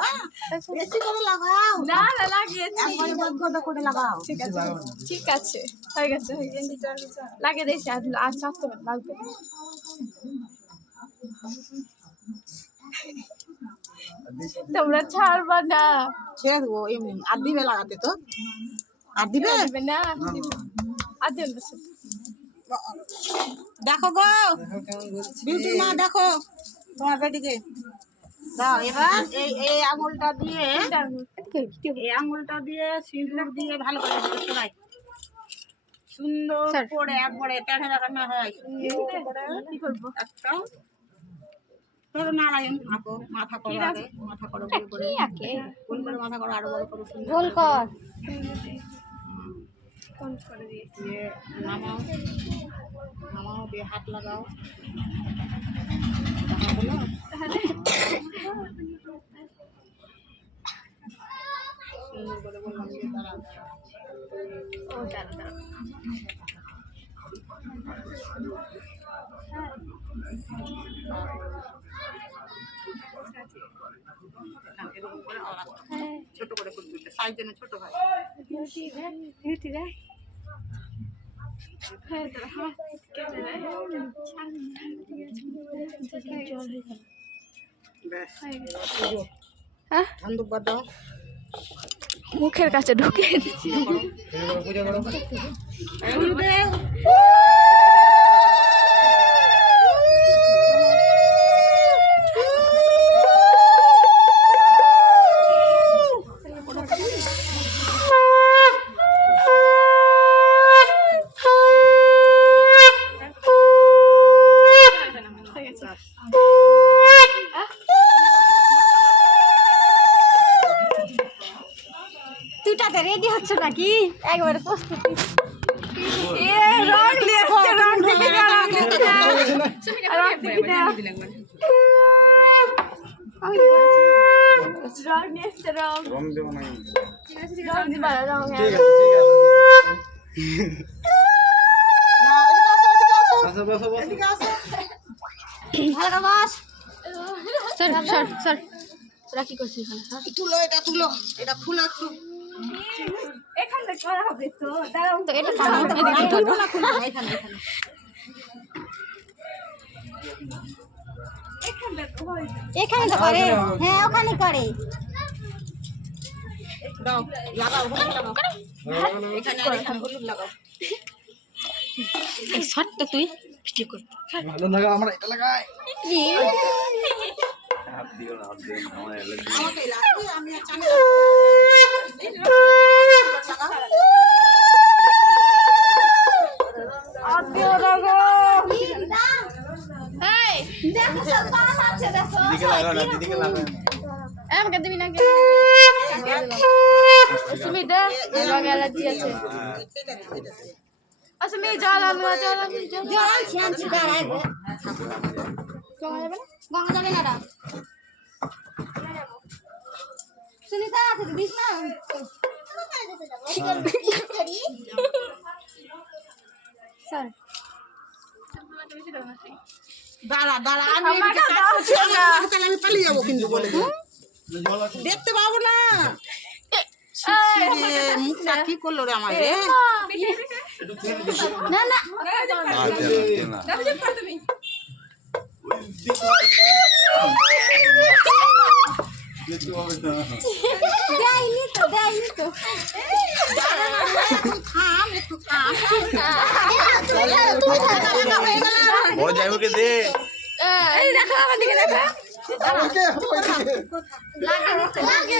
হ্যাঁ? বেশি করে লাগাও। না না লাগিয়েছি। একবারে বদ্ধ করে লাগাও। ঠিক আছে ঠিক আছে। হয়ে গেছে লাগিয়ে দিয়েছি আর আর লাগবে। তোমরা ছাড়বা না। ছেড়ে দেবো এমনি। আর দিবে লাগাতে তো? আর দিবে? দিবে না আর দিবেন না দেখো গো। বিউটি মা দেখো। তোমার বেটিকে। দাও এবার এই এই আঙুলটা দিয়ে এই আঙুলটা দিয়ে সিঁদুর দিয়ে ভালো করে সবাই। সুন্দর। করে একবারে পেটে লাগানো হয়। সুন্দর করে কি করব একটা ধরো নারায়ণ আঁকো মাথা করো আগে মাথা করো গোল করে। গোল করে মাথা করো আরও বড় করো সুন্দর গোল কর। দিয়ে নামাও। নামাও দিয়ে হাত লাগাও সুন্দর করে বললাম যে দাঁড়াও ও দাঁড়া দাঁড়া ছোট করে দিতে সাইজ যেন ছোট হয় বিউটি দেখ বিউটি দেখ হ্যাঁ মুখের কাছে ঢুকে গুরুদেব আসো। বসো বসো বসো। এদিকে আসো। ভালো করে বস। স্যার স্যার স্যার তোরা কি করছিস এখানে? স্যার তুলো এটা তুলো। এটা খুলো একটু এখানে করা হবে তো দাঁড়াও। এটা এখানে এখানে করে। হ্যাঁ ওখানে করে। দাও লাগাও এখানে আর এখানে হলুদ লাগাও। এই শর্টটা তুই ভিডিও কর। ভালো লাগা আমরা এটা লাগাই। হাত দিও না হাত দিও না আমার অ্যালার্জি আমাকে লাগবে আমি চানি দেখো সব কাম আছে দেখো। দিদিকে লাগাও না দিদিকে লাগাও না আমাকে দিবি না সুমি দে রং অ্যালার্জি আছে। আসমি জল আনব জল জল আনছি আনছি দাঁড়াই গঙ্গা যাবে না? গঙ্গা যাবে না সুনিতা থেকে দিস না। স্যার। দাঁড়া দাঁড়া আমি তাহলে আমি পালিয়ে যাব কিন্তু বলে দেখতে পাবো না। মুখটা কি করল রে আমার রে? না না। না তেল না তেল না দেখতে পাবে না দেয়নি তো দেয়নি তো থাম একটু থাম বড় যাইবকে দে। এই দেখো আমার দিকে দেখো। লাগিয়ে